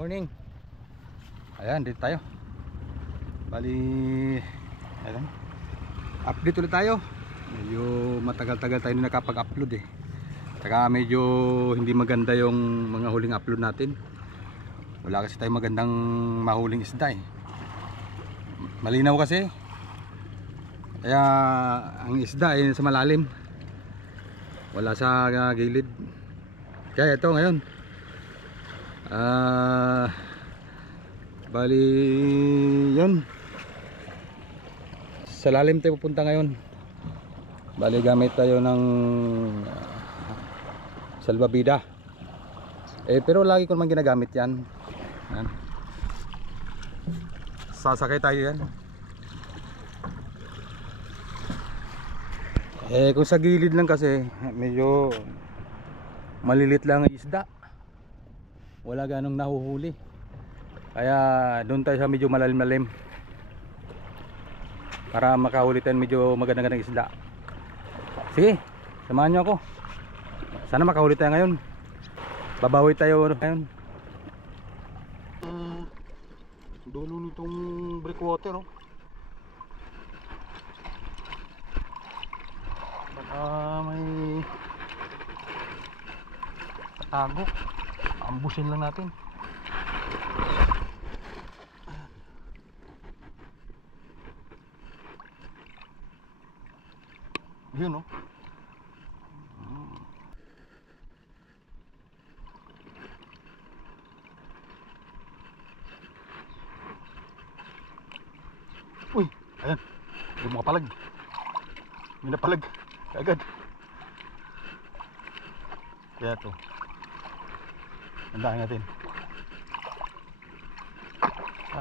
Morning. Ayan, dito tayo. Bali, ayan. Update ulit tayo. Medyo matagal-tagal tayo na nakapag-upload eh. Saka medyo hindi maganda yung mga huling upload natin. Wala kasi tayo magandang mahuling isda eh. Malinaw kasi. Kaya ang isda ay sa malalim. Wala sa gilid. Kaya ito ngayon. Bali yun. Sa lalim tayo pupunta ngayon. Bali gamit tayo ng salbabida. Pero lagi ko naman ginagamit yan. Yan. Sasakay tayo yan. Kung sa gilid lang kasi medyo malilit lang ang isda. Wala ganong nahuhuli. Kaya doon tayo sa medyo malalim-lalim para makahuli tayo medyo maganda-gandang isda. Sige, samahan nyo ako. Sana makahuli tayo ngayon. Babawi tayo ngayon. Dulo nitong breakwater, oh. Baka may tago. Ambusin lang natin. Yun, oh. Uy, ayan. Yung mga palag. May napalag. Agad. Kaya to. Andahin natin.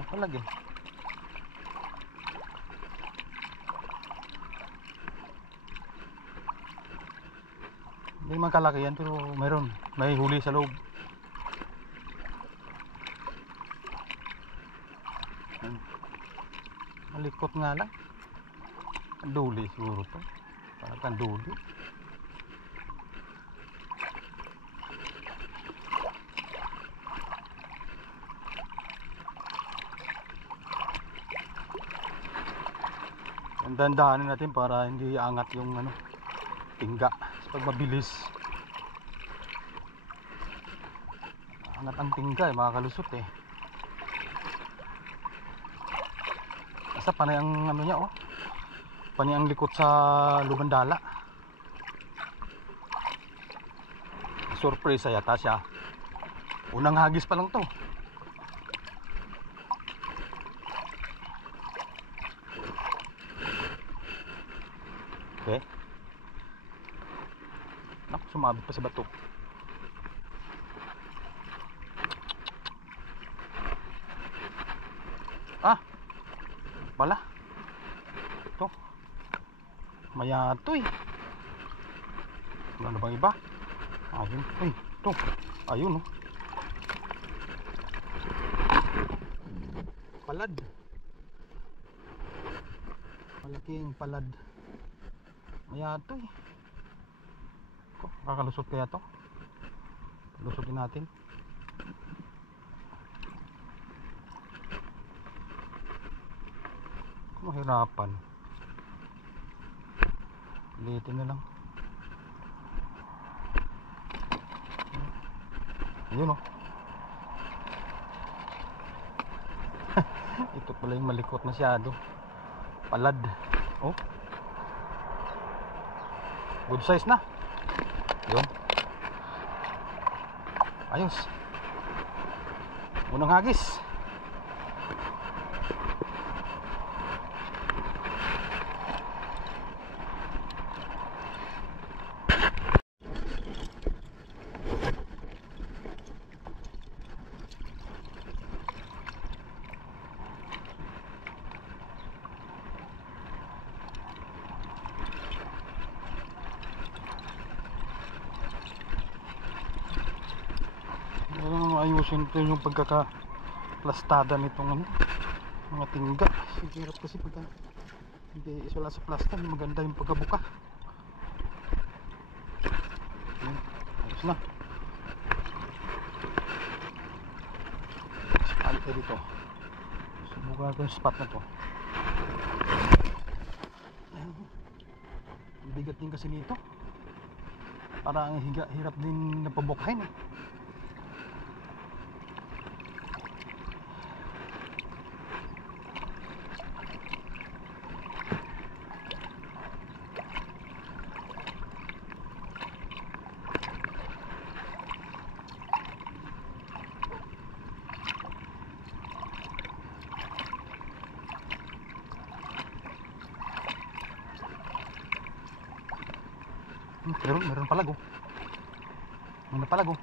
Palag eh. Hindi man kalaki yan pero mayroon. May huli sa loob. Malikot nga lang. Duli siguro to. Parang duli. Dandahanin natin para hindi angat yung tingga. Pag mabilis angat ang tingga makakalusot eh. Basta panay ang niya, oh. Panay ang likot sa lumandala. Surprise yata siya. Unang hagis pa lang to. Okay. Naku, sumabit pa sa bato. Wala. Ito. Mayato eh. Wala na bang iba? Ayun. Uy, ito. Ayun, oh. Palad. Malaking palad. Mayato eh. Kakalusot kaya to? Lusutin natin. Mahirapan. Litin na lang. Ayun, oh. Ito pala yung malikot masyado. Palad. Oh. Good size na. Yun. Ayos. Unang hagis. Ayusin ito yung pagkakaplastada nitong mga tingga. Sigurap kasi pagka hindi isula sa plasta, maganda yung pagkabuka. Ayos na. tayo dito. Subukan natin yung spot na to. Ang bigat din kasi nito. Parang hirap din napabukhain eh. Meron palag oh. May napalag oh.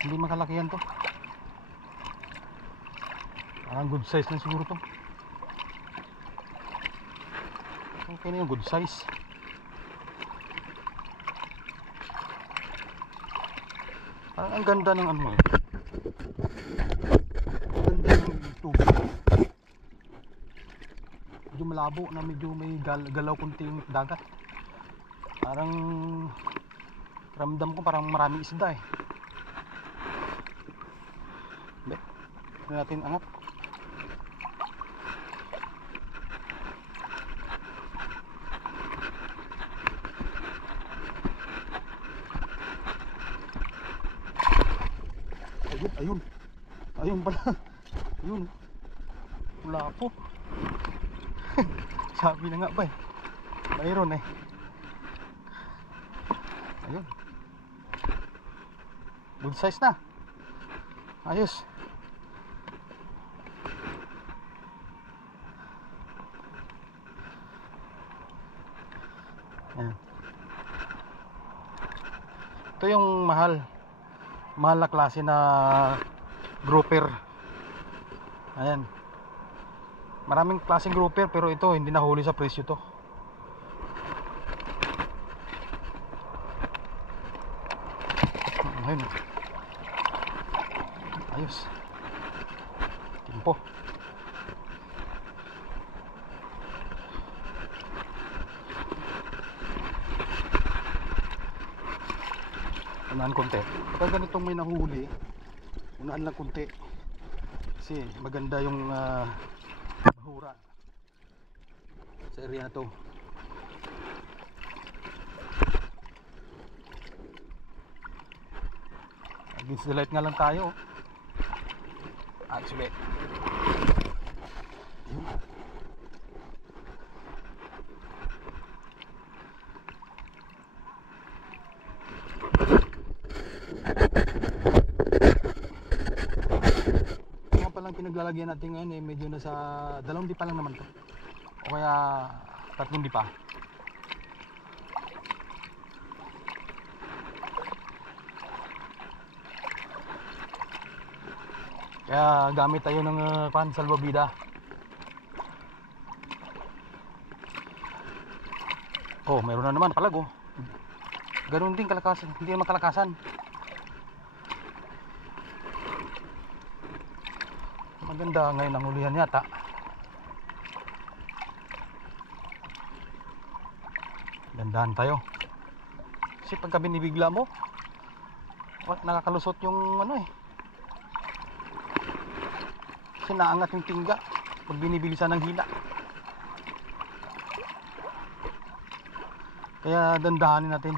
Hindi makalakihan to. Parang good size na siguro to. Okay na yung good size. Parang ang ganda ng ano eh. Ang ganda ng tubig. Medyo malabo na medyo may galaw kunti yung dagat. Parang ramdam ko parang maraming isda eh. Hindi natin angat. Ayun pala. Ayun. Wala po. Sabi na nga ba eh. Mayroon eh. Ayun. Good size na. Ayos. Ayan. Ito yung mahal na klase na grouper. Ayan. Maraming klaseng grouper pero ito hindi nahuli sa presyo to. Ayun. Ayos. Timpo. Unaan konti. Kapag ganitong may nahuli, unaan lang konti. Kasi maganda yung bahura sa area na to. Against the light nga lang tayo. Actually. Nga palang pinaglalagyan natin ngayon eh, medyo nasa 2 di pa lang naman to. O kaya 3 di pa. Kaya gamit tayo ng salbabida. Oh, meron na naman palag oh. Ganoon din kalakasan, hindi naman kalakasan. Maganda ngayon ang hulihan yata. Gandahan tayo. Kasi pagka binibigla mo, nakakalusot yung ano eh. Kasi naangat yung tingga pag binibilisan ng hila. Kaya dandahanin natin.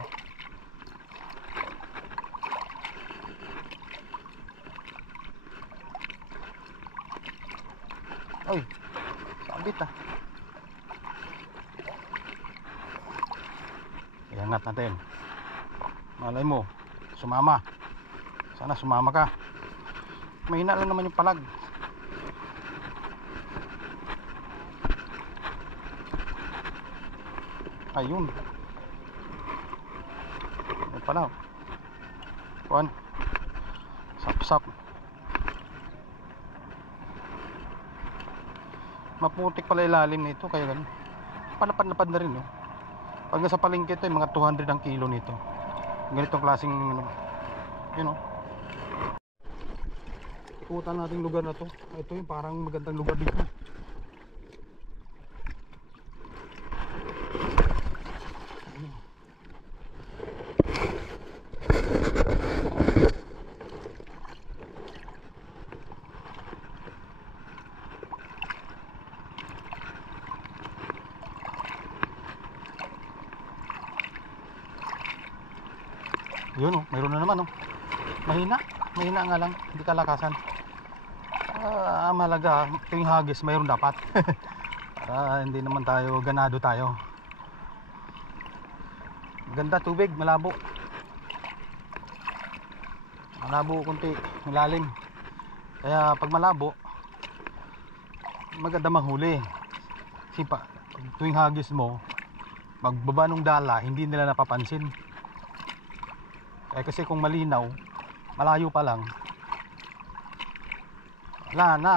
Oy, sabit ah. Iangat natin. Malay mo, sumama. Sana sumama ka. Mahina lang naman yung palag. Ayun. Ayun pala. Kuan. Sap-sap. Maputik pala ilalim nito kaya ganun. Panapad-napad na rin no. Pag nasa palengke ito, mga 200 ang kilo nito. Ganitong klaseng ano. Yun oh. Ikutan natin lugar na to. Ito yung parang magandang lugar dito. Yun oh, mayroon na naman oh. Mahina nga lang, hindi kalakasan. Malaga, tuwing hagis mayroon dapat. Para hindi naman tayo ganado tayo. Ganda tubig, malabo. Malabo kunti, malalim. Kaya pag malabo, maganda mahuli. Kasi tuwing hagis mo, magbaba ng dala, hindi nila napapansin. Kasi kung malinaw, malayo pa lang, wala na,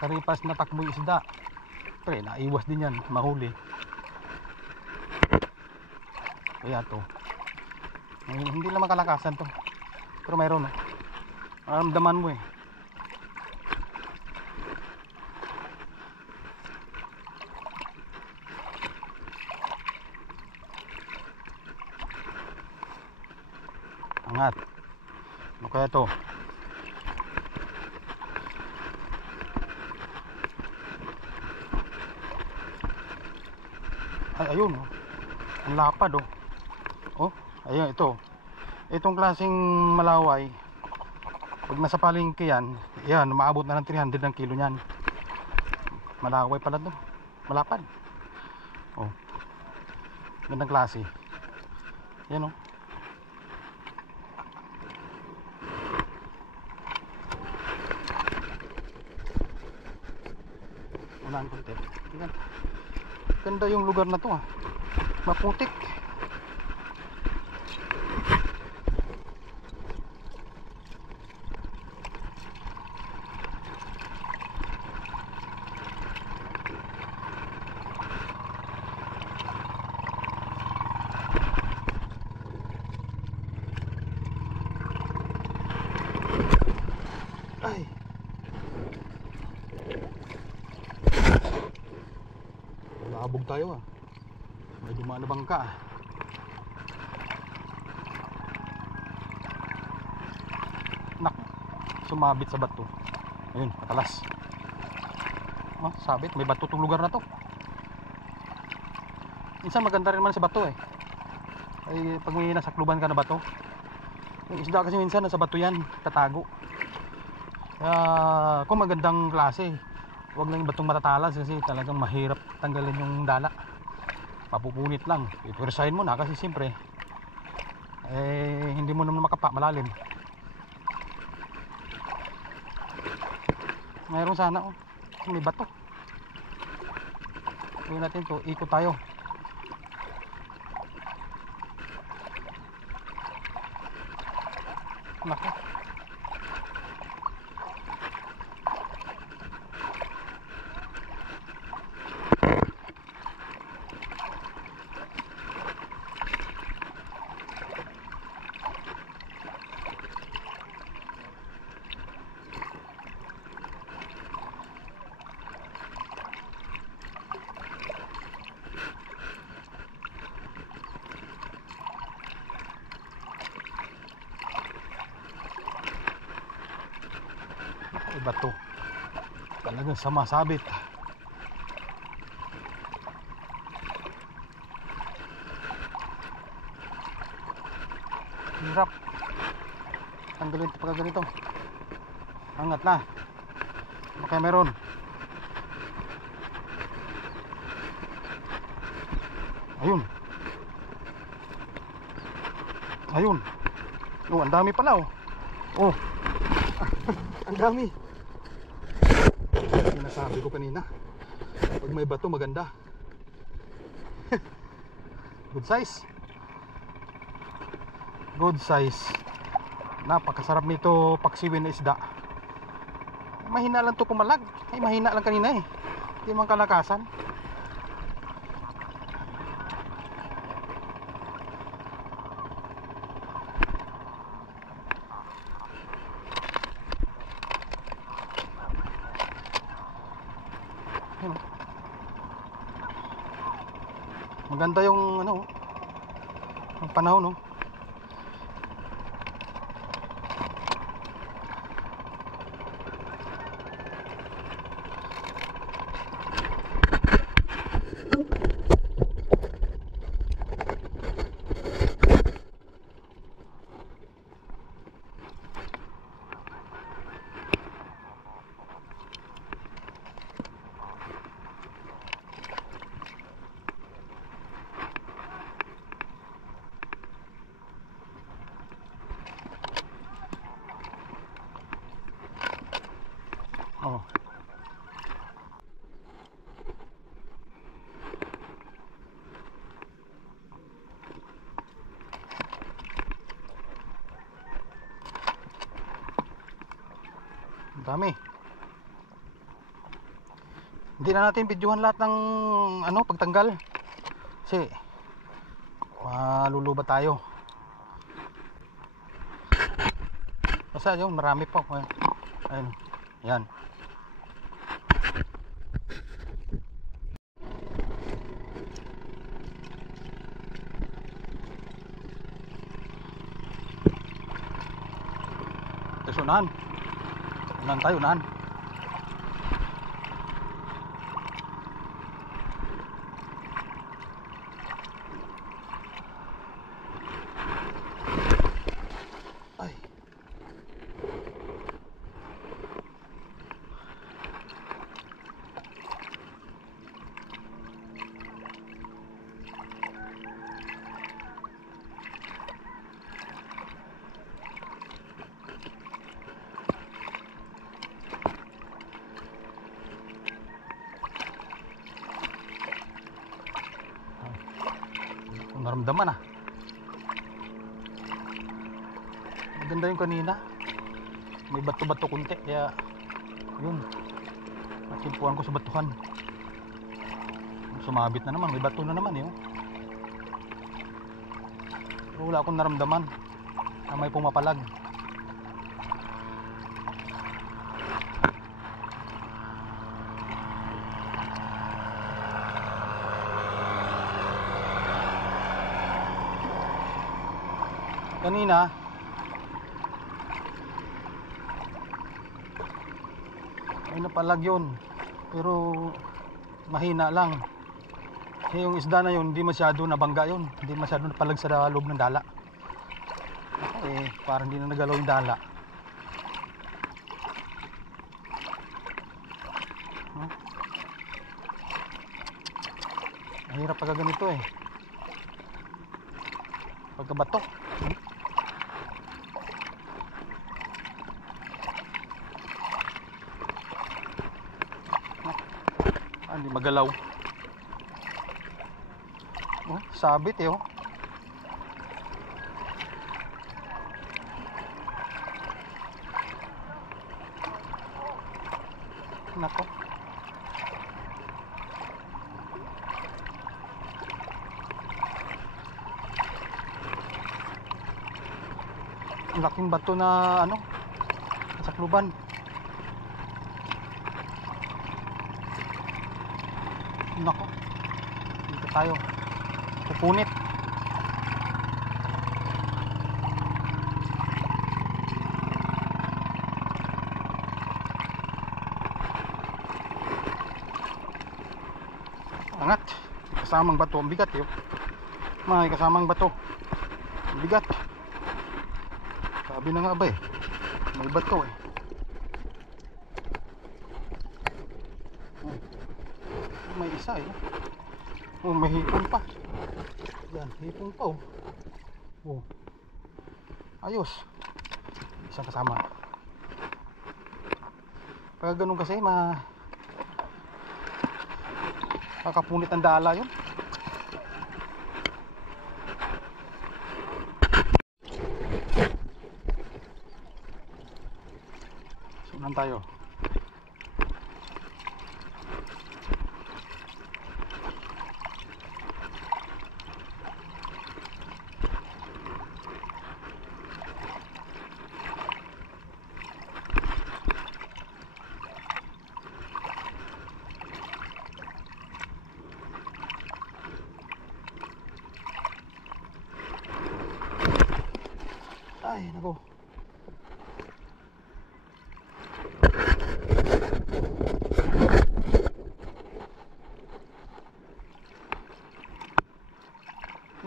karipas na takbo yung isda. Pre, naiwas din yan, mahuli. Kaya to, hindi naman kalakasan to, pero mayroon oh. Maramdaman mo eh. Angat. Ano kaya to? Ay, ayun oh. Ang lapad oh. Oh, ayun ito. Itong klaseng malaway, pag nasa palengke yan, yan, maabot na ng 300 ang kilo niyan. Malaway pala to. Malapad. Oh. Gandang klase. Yan oh. Unahan konti. Ganda yung lugar na to ah. Maputik. Ay. Labog tayo ah. May dumaan na bangka ah. Naku, sumabit sa bato. Ayun, patalas. Oh, sabit, may bato tong lugar na to. Minsan maganda rin naman sa bato eh. Ay, pag may nasakluban ka na bato, yung isda kasi minsan nasa bato yan, tatago. Kaya kung magandang klase, huwag lang yung batong matatalas kasi talagang mahirap tanggalin yung dala. Mapupunit lang. Ipursahin mo na kasi siyempre hindi mo naman makapa malalim. Mayroon sana oh. May bato. Gawin natin to, ikot tayo. Naku. Bato talagang sumasabit. Hirap tanggalin ito pagka ganito. Angat na. Okay, meron. Ayun. Ayun. Oh, ang dami pala oh. Oh. Ang dami. Sinasabi ko kanina, pag may bato maganda. Good size. Good size. Napakasarap nito paksiwin na isda. Mahina lang to pumalag. Ay, mahina lang kanina eh. Hindi man kalakasan. Maganda yung ano, yung panahon no. Dami. Hindi na natin videohan lahat ng ano, pagtanggal. Kasi luluba tayo. Basta yun, marami pa. Ayun. Yan. Tapos unahan. Unahan tayo, unahan. Ay. Naramdaman ah. Maganda yung kanina. May bato-bato kunti kaya yun. Nakimpuan ko sa batuhan. Sumabit na naman, may bato na naman eh. Pero wala akong naramdaman na may pumapalag. Kanina may napalag yun, pero mahina lang. Kasi yung isda na yun, hindi masyado nabangga yun, hindi masyado napalag sa loob ng dala. Parang hindi na nagalaw yung dala. Mahirap pagka ganito eh, pagkabato. Hindi magalaw. Sabit eh. Nako. Ang laking bato na ano, sakluban. Nako. Dito tayo. Pupunit. Angat. Kasamang bato, ang bigat yun. May kasamang bato, ang bigat. Sabi na nga ba eh, may bato eh. May isa eh. May hipon pa. Yan, hipon pa oh. Ayos. Isang kasama. Pag ganun kasi kakapunit ang dala yun. Sunan tayo. Ay, nako.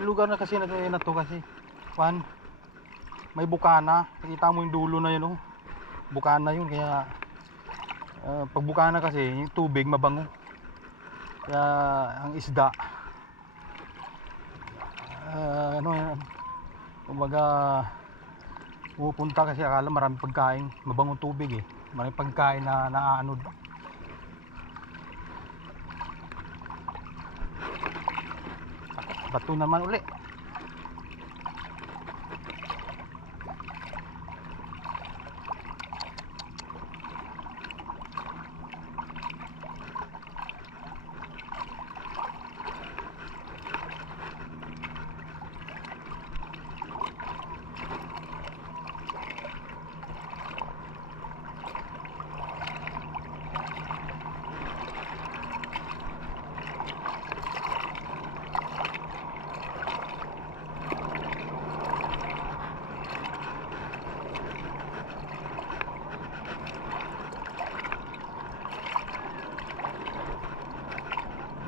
Yung lugar na kasi na to kasi may bukana. Nakita mo yung dulo na yun bukana yun, kaya pag bukana kasi yung tubig mabango, kaya ang isda kumbaga pupunta kasi akala marami pagkain, mabangong tubig eh, marami pagkain na naaanod. Bato naman uli.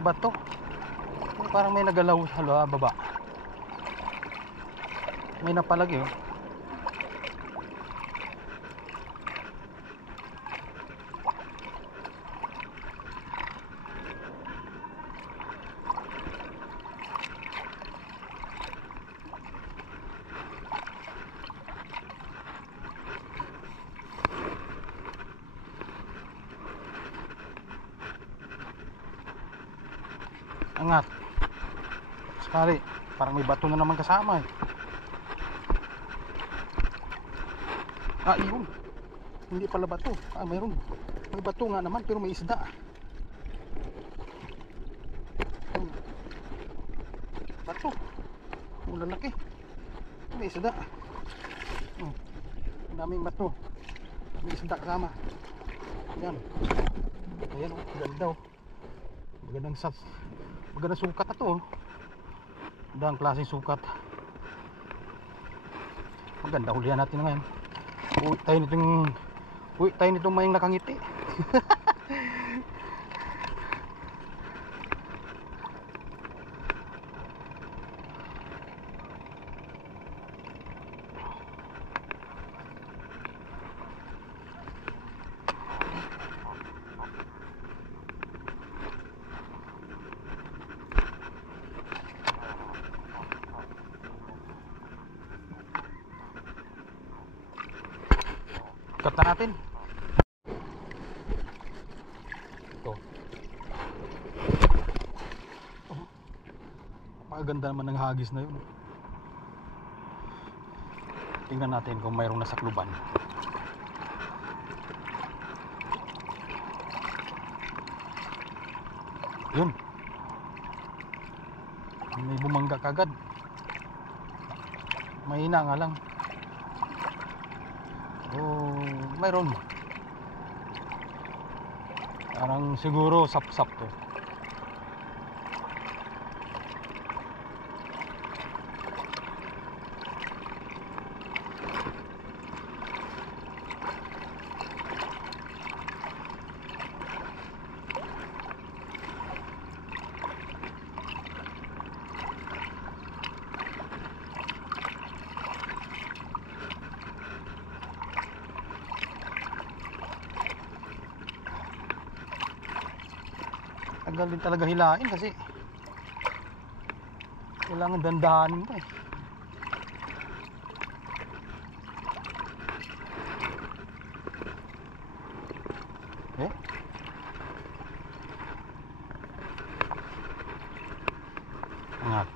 bato. Parang may nagalaw sa baba. May napalagi oh. Angat. Sekali, parang may bato na naman kasama eh. Ah, yun. Hindi pala bato. Ah, mayroon. May bato nga naman pero may isda. Bato. Oh, lalaki. May isda. Ang daming bato. May isda kasama. Yan. Ayan oh, ganda oh. Magandang sukat na to oh. Magandang klaseng sukat. Maganda, hulihan natin na ngayon. Uwi tayo nitong mayang nakangiti. Cut na natin. Ito. Oh, napakaganda naman ng hagis na yun. Tingnan natin kung mayroong nasakluban. Yun. May bumangga kagad. Mahina nga lang. Oh, mayroon. Parang siguro sap-sap to. Tagal din talaga hilain kasi kailangan dandahanin mo eh. Angat.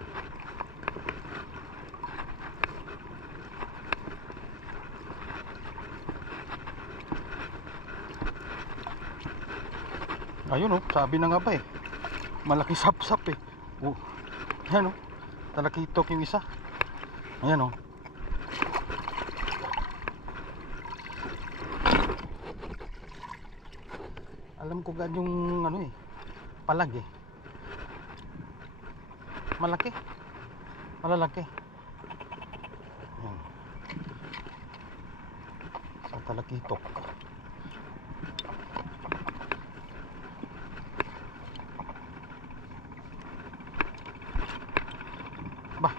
Ayun oh, sabi na nga ba eh. Malaki sap-sap eh. Oh. Ayan oh. Talakitok yung isa. Ayan oh. Alam ko gan yung ano eh. Palag eh. Malaki. Malalaki. Ayan. Sa talakitok. Bah,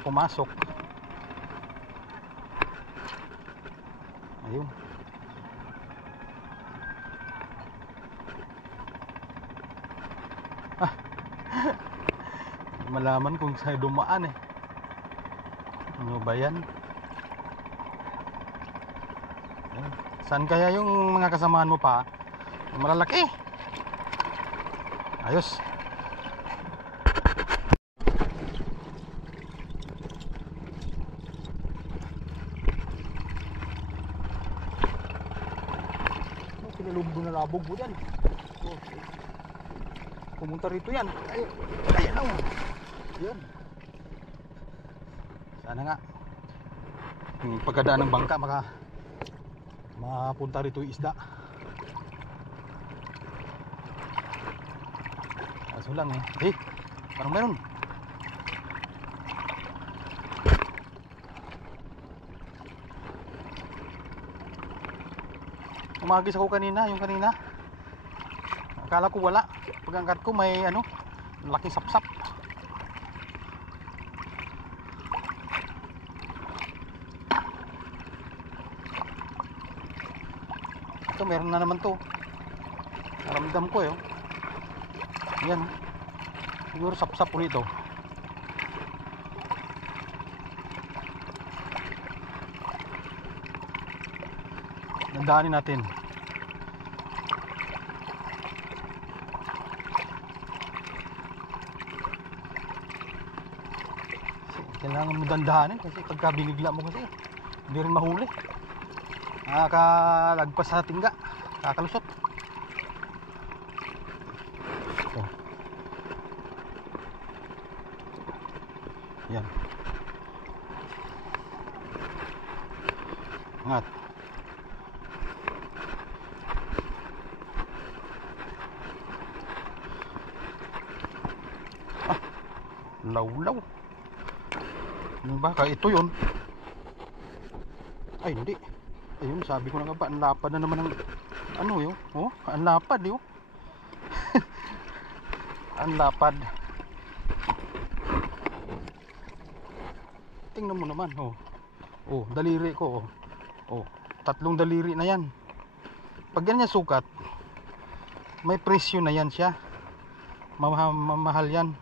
pumasok. Ayun. Malaman kung saan dumaan eh. Ano ba yan? Ayun. Saan kaya yung mga kasamaan mo pa? Malalaki. Ayos. Pinalubog na labog mo dyan. Okay. Pumunta rito yan. Ayun. Ayan o. Yan. Sana nga yung pagkadaan ng bangka mapunta rito yung isda. Kaso lang eh. Parang meron. Umagis ako kanina, yung kanina Akala ko wala. Pagangkat ko may ano, laking sapsap. Ito meron na naman to. Naramdam ko eh. Yan. Siguro sapsap ulit ito. Nandahanin natin. Kailangan mo dandahanin kasi pagka binigla mo kasi hindi rin mahuli. Nakakalagpas sa tingga, kakalusot. So. Yan. Angat. Lawlaw. Yung baka ito yun. Ay hindi. Ayun, sabi ko na nga ba, ang lapad na naman ng ano yun. Oh, ang lapad yun. Ang lapad. Tingnan mo naman. Oh, oh, daliri ko. Oh, oh, 3 daliri na yan. Pag ganyan sukat, may presyo na yan siya. Mahal yan.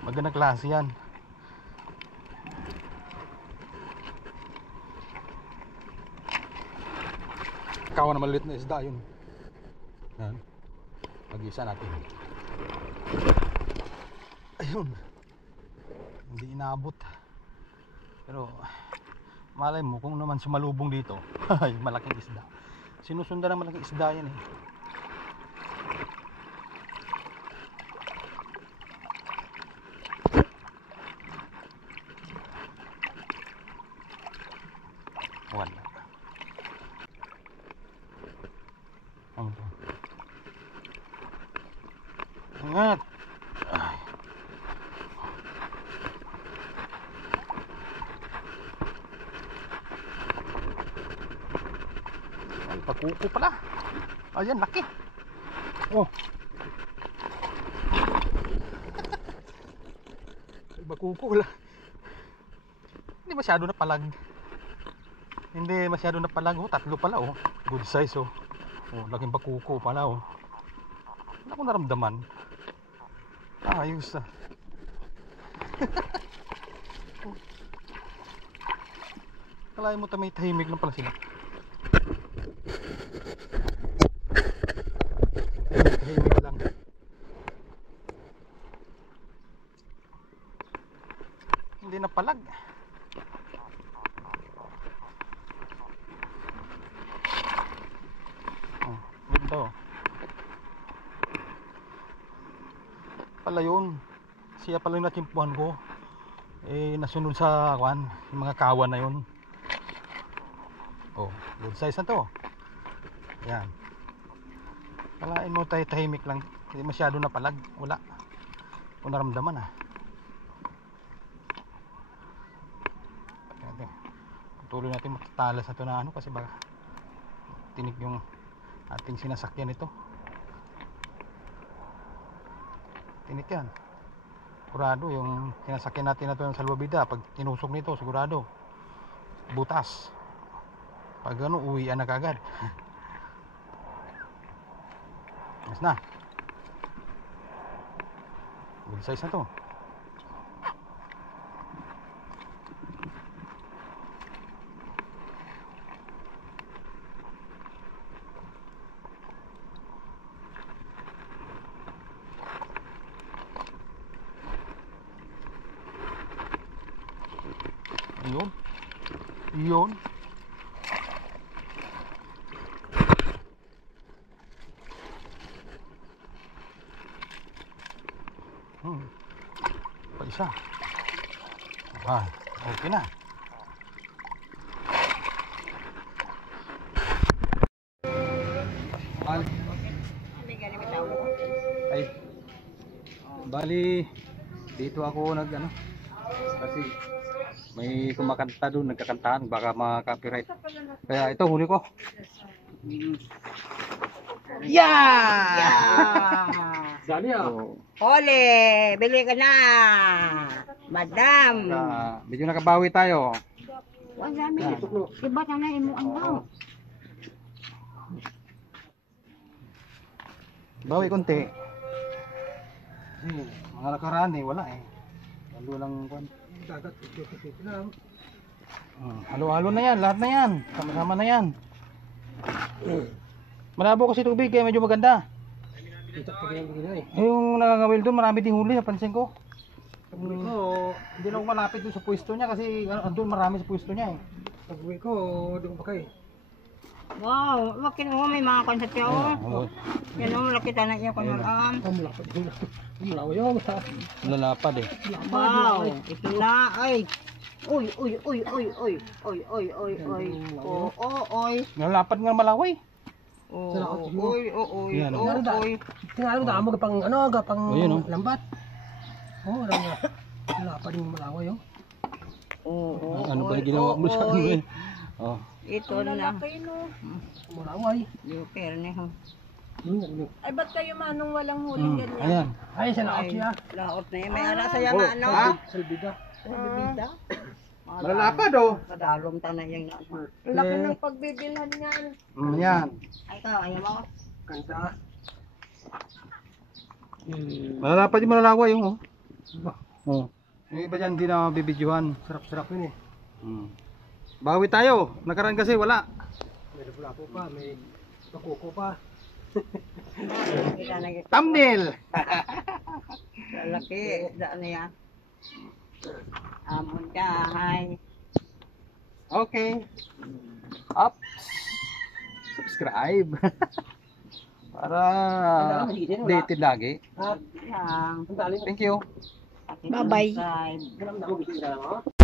Magandang klase yan. Kawan na maliit na isda yun. Yan. Mag-isa natin. Ayun. Hindi inabot. Pero malay mo kung naman sumalubong dito. Ay, malaking isda. Sinusundan ng malaking isda yan eh. Wala. Ano to? Angat. Ay. Ay, pakuko pala. Ayan, laki. Oh. Ay, pakuko pala. Hindi masyado na palag. Hindi masyado na palag. Oh, 3 pala oh. Good size oh. Oh, laking bakuko pala oh. Wala ko naramdaman. Ayos ah. Kalahin mo may tahimik lang pala sila. Tahimik lang. Hindi na palag. Oh, pala yun. Siya pala yung natimpuhan ko. Eh, nasunod sa kwan, yung mga kawan na yun. Oh, good size na to. Yan. Kalain mo tayo tahimik lang. Hindi masyado na palag. Wala. Kung naramdaman ah. Tuloy natin matatalas na ito na ano kasi baka tinik yung ating sinasakyan ito. Tinik yan. Sigurado yung sinasakyan natin na ito ng salbabida, pag tinusok nito sigurado butas. Pag ano, uwian na kagad. Yes na. Good size na to. Yun. Yun. Pa isa. Ah, okay na. Ay. Bali dito ako nag ano kasi may kumakanta doon, nagkakantahan, baka ma-copyright. Kaya ito huli ko. Dali Ole, bili ka na. Madam. Medyo nakabawi tayo. Wala mi. Iba na imo ang daw. Bawi konti. Mga nakaraan wala Halo lang kwan. Dagat lang. Halo-halo na yan, lahat na yan. Sama-sama na yan. Malabo kasi tubig kaya medyo maganda. Yung nangangawil doon, marami ding huli, napansin ko. Hindi lang ako malapit doon sa pwesto niya kasi andun marami sa pwesto niya Pag-uwi ko, doon pa kayo. Wow, makin mo may mga konsepto. Yan mo nakita na iya kunalaan. Lalapad Wow, ito na ay. Uy. Oy. Lalapad nga malaway. Uy. Tinalo na mo gapang gapang Ayun, lambat. Wala nga. Lapad yung malaway Ano ba ginawa mo sa ano Ito na. Malaway. Yung perne ho. Ay, ba't kayo manong walang huling ganyan? Ayan. Ay, sa laot siya. Laot na yan. May ara sa yan ano. Salbida. Bibida. Malalapad Kadalom tanay yung nasa. Laki ng pagbibilhan niyan. Yan. Ay ka, ayaw mo. Kanta. Malalapad yung malalaway yung Yung iba dyan hindi na bibidyohan. Sarap-sarap yun Bawi tayo. Nakaraan kasi wala. May lapu pa, may pakuko pa. Thumbnail. Lalaki. Daan niya. Amon kahay. Okay. Up. Subscribe. Para updated lagi. Yang. Thank you. Bye-bye. Ganun na mo, bisita lang